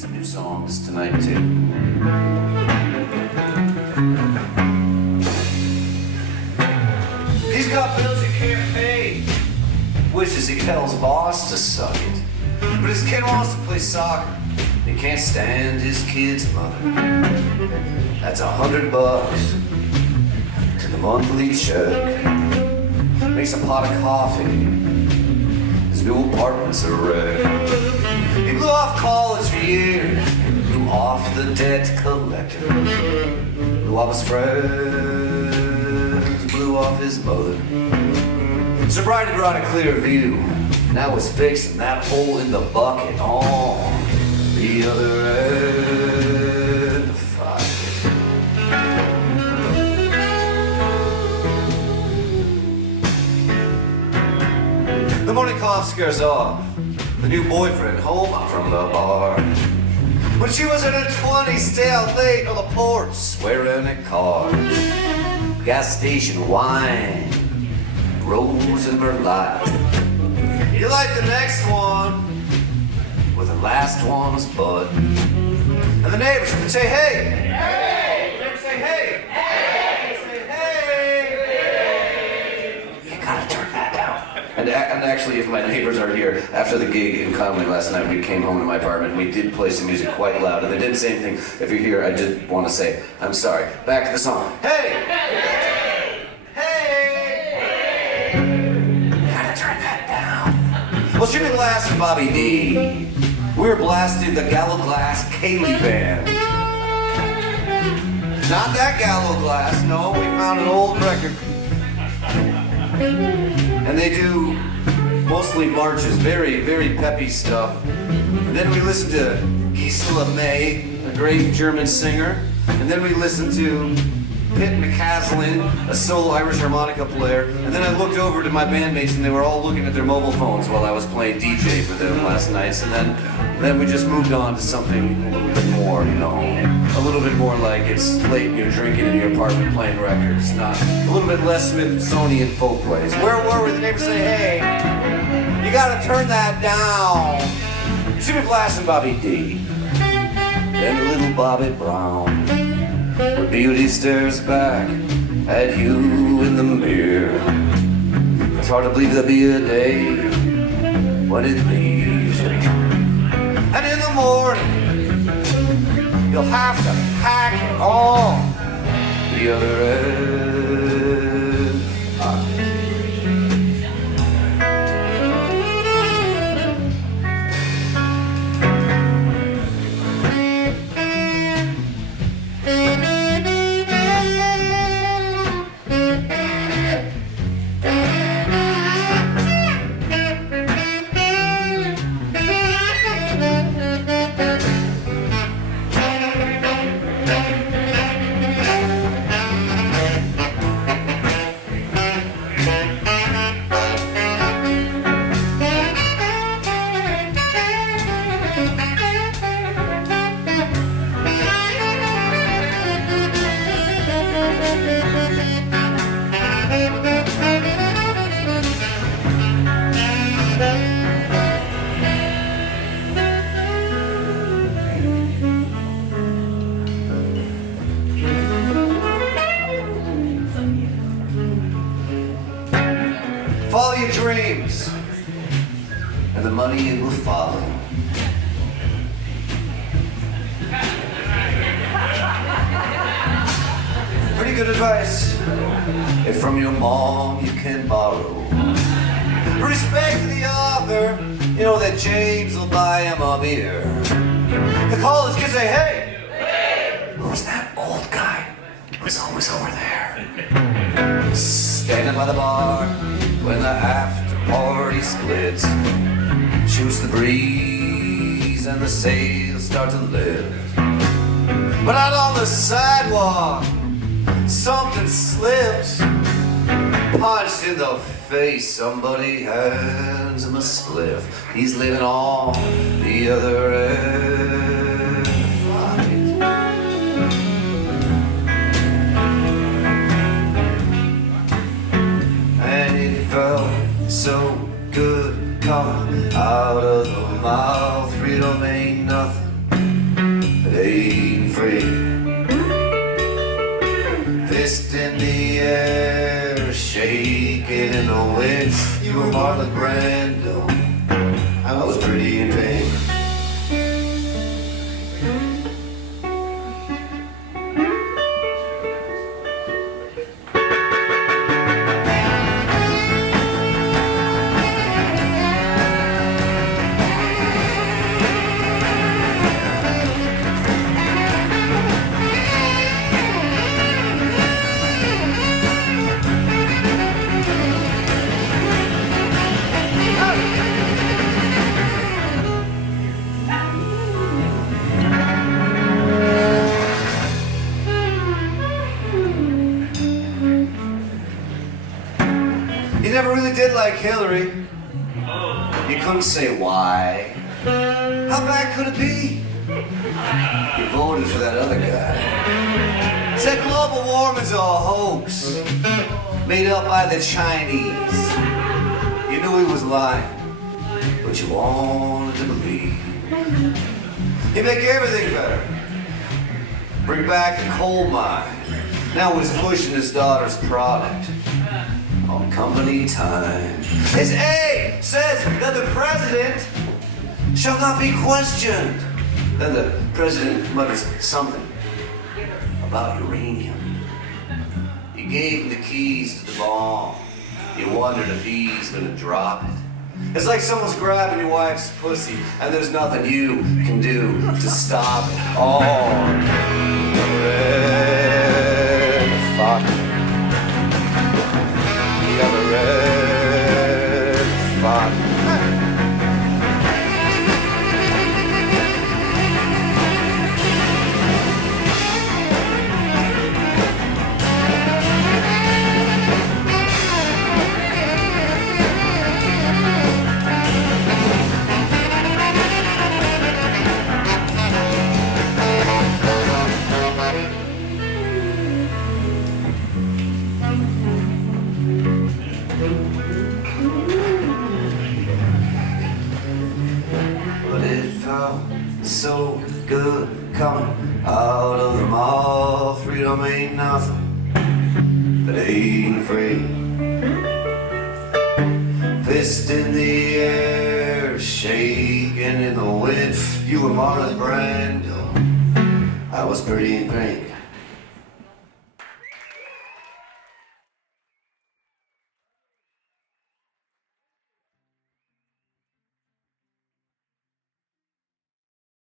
some new songs tonight too. He's got bills he can't pay. Wishes he tells boss to suck it. But his kid wants to play soccer. He can't stand his kid's mother. That's $100 to the monthly check. Makes a pot of coffee. His new apartment's a wreck. He blew off college for years. Blew off the debt collector. Blew off his friends. Blew off his mother. Sobriety brought a clear view. Now he's fixing that hole in the bucket on the other end of Fck It. The morning cough scares off the new boyfriend home from the bar. When she was in her 20s, stay out late on the porch, swearing at cars. Gas station wine, rose and light. You like the next one, with the last one was Bud. And the neighbors would say, hey! Hey! They would say, hey! Hey! Say, hey! You gotta turn that down. And actually, if my neighbors are here, after the gig in Conway last night, we came home to my apartment, we did play some music quite loud, and they didn't say anything. If you're here, I just want to say, I'm sorry. Back to the song. Hey! Hey! Well, she been blasting Bobby D. We were blasting the Gallo Glass Kaylee band. Not that Gallo Glass, no, we found an old record. And they do mostly marches, very, very peppy stuff. And then we listened to Gisela May, a great German singer. And then we listened to Pitt McCaslin, a solo Irish harmonica player, and then I looked over to my bandmates and they were all looking at their mobile phones while I was playing DJ for them last night, and then we just moved on to something a little bit more, you know, a little bit more like it's late and you're drinking in your apartment playing records, not a little bit less Smithsonian folk ways. Where were we? The neighbors say, hey, you gotta turn that down. You should be blasting Bobby D. And a little Bobby Brown. Where beauty stares back at you in the mirror. It's hard to believe there'll be a day when it leaves you. And in the morning, you'll have to pack it on the other end. Follow your dreams, and the money it will follow. Pretty good advice, if from your mom you can borrow. Respect to the author, you know that James will buy him a beer. The college kids say, hey, who's that old guy who's always over there? Standing by the bar when the after party splits, shoots the breeze and the sails start to lift. But out on the sidewalk, something slips. Punched in the face, somebody hands him a spliff. He's living on the other end. And it felt so good coming out of the mouth. Freedom ain't nothing fist in the air, shaking in the wind. You were Marlon Brando, I was pretty in vain. You never really did like Hillary. You couldn't say why. How bad could it be? You voted for that other guy. Said global warming's a hoax made up by the Chinese. You knew he was lying, but you wanted to believe. He'd make everything better. Bring back the coal mine. Now he's pushing his daughter's product on company time. His A says that the president shall not be questioned. Then the president mutters something about uranium. You gave him the keys to the bomb. You wondered if he's gonna drop it. It's like someone's grabbing your wife's pussy and there's nothing you can do to stop it. Oh, red fuck. The red fog. So good coming out of the mall. Freedom ain't nothing but ain't free. Fist in the air, shaking in the wind. You were Marlon Brando, I was pretty in pink.